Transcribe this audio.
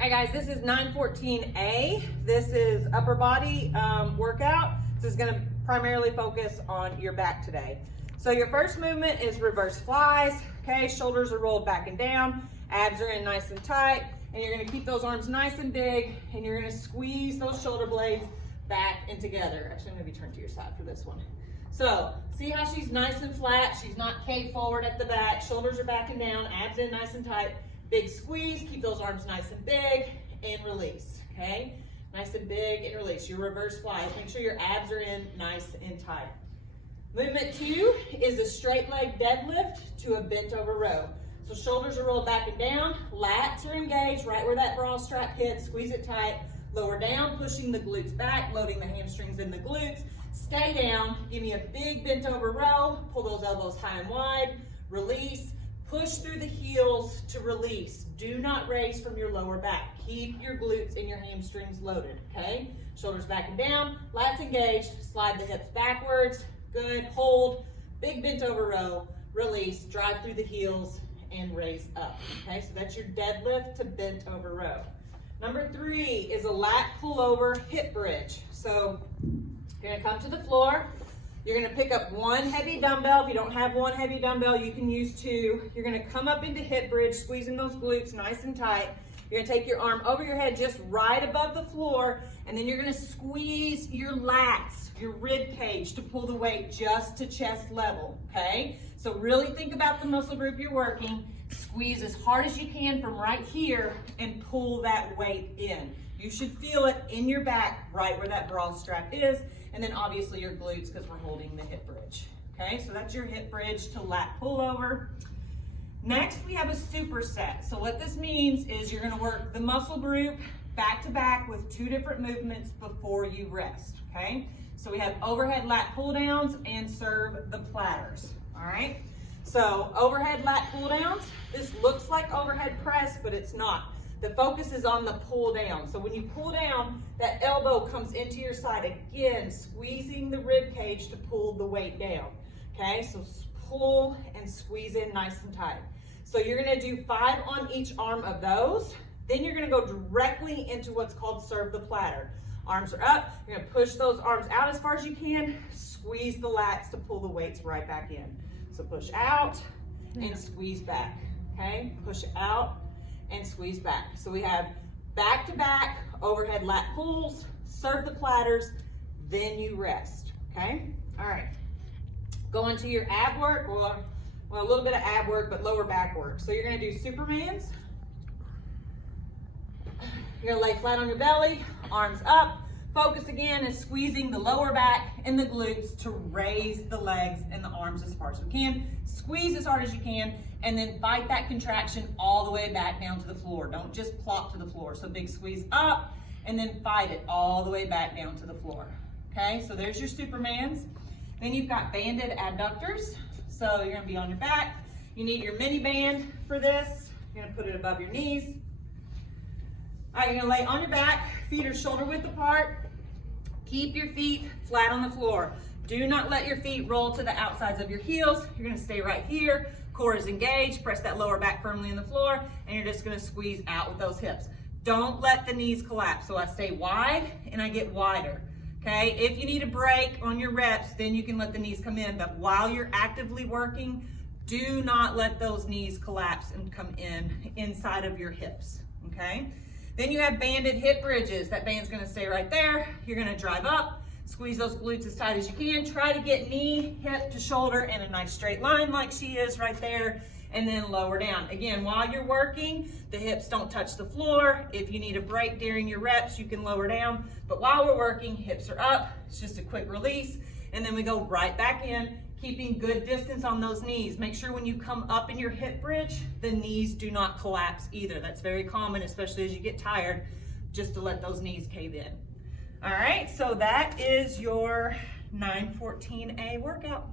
All right, guys, this is 914A. This is upper body workout. This is going to primarily focus on your back today. So your first movement is reverse flies. Okay, shoulders are rolled back and down, abs are in nice and tight, and you're going to keep those arms nice and big, and you're going to squeeze those shoulder blades back and together. Actually, maybe turn to your side for this one. So see how she's nice and flat. She's not caved forward at the back. Shoulders are back and down, abs in nice and tight. Big squeeze, keep those arms nice and big, and release, okay? Nice and big and release. Your reverse flies. Make sure your abs are in nice and tight. Movement 2 is a straight leg deadlift to a bent over row. So shoulders are rolled back and down, lats are engaged right where that bra strap hits, squeeze it tight, lower down, pushing the glutes back, loading the hamstrings in the glutes. Stay down, give me a big bent over row, pull those elbows high and wide, release. Push through the heels to release. Do not raise from your lower back. Keep your glutes and your hamstrings loaded, okay? Shoulders back and down, lats engaged, slide the hips backwards. Good, hold, big bent over row, release, drive through the heels and raise up, okay? So that's your deadlift to bent over row. Number 3 is a lat pullover hip bridge. So you're gonna come to the floor. You're gonna pick up one heavy dumbbell. If you don't have one heavy dumbbell, you can use 2. You're gonna come up into hip bridge, squeezing those glutes nice and tight. You're gonna take your arm over your head just right above the floor, and then you're gonna squeeze your lats, your rib cage to pull the weight just to chest level, okay? So really think about the muscle group you're working. Squeeze as hard as you can from right here and pull that weight in. You should feel it in your back, right where that bra strap is, and then obviously your glutes because we're holding the hip bridge. Okay, so that's your hip bridge to lat pullover. Next, we have a superset. So what this means is you're gonna work the muscle group back to back with 2 different movements before you rest, okay? So we have overhead lat pull downs and serve the platters, all right? So overhead lat pull downs, this looks like overhead press, but it's not. The focus is on the pull down. So when you pull down, that elbow comes into your side again, squeezing the rib cage to pull the weight down. Okay, so pull and squeeze in nice and tight. So you're gonna do 5 on each arm of those. Then you're gonna go directly into what's called serve the platter. Arms are up, you're gonna push those arms out as far as you can, squeeze the lats to pull the weights right back in. So push out and squeeze back, okay? Push out and squeeze back. So we have back-to-back overhead lat pulls, serve the platters, then you rest, okay? All right, go into your ab work, well, a little bit of ab work, but lower back work. So you're gonna do Supermans. You're gonna lay flat on your belly, arms up. Focus again is squeezing the lower back and the glutes to raise the legs and the arms as far as we can. Squeeze as hard as you can, and then fight that contraction all the way back down to the floor. Don't just plop to the floor. So big squeeze up, and then fight it all the way back down to the floor. Okay, so there's your Supermans. Then you've got banded adductors. So you're gonna be on your back. You need your mini band for this. You're gonna put it above your knees. All right, you're gonna lay on your back, feet are shoulder width apart. Keep your feet flat on the floor. Do not let your feet roll to the outsides of your heels. You're gonna stay right here. Core is engaged, press that lower back firmly in the floor, and you're just gonna squeeze out with those hips. Don't let the knees collapse. So I stay wide and I get wider, okay? If you need a break on your reps, then you can let the knees come in, but while you're actively working, do not let those knees collapse and come in inside of your hips, okay? Then you have banded hip bridges. That band's gonna stay right there. You're gonna drive up, squeeze those glutes as tight as you can. Try to get knee, hip to shoulder in a nice straight line like she is right there, and then lower down. Again, while you're working, the hips don't touch the floor. If you need a break during your reps, you can lower down. But while we're working, hips are up. It's just a quick release, and then we go right back in, keeping good distance on those knees. Make sure when you come up in your hip bridge, the knees do not collapse either. That's very common, especially as you get tired, just to let those knees cave in. All right, so that is your 914A workout.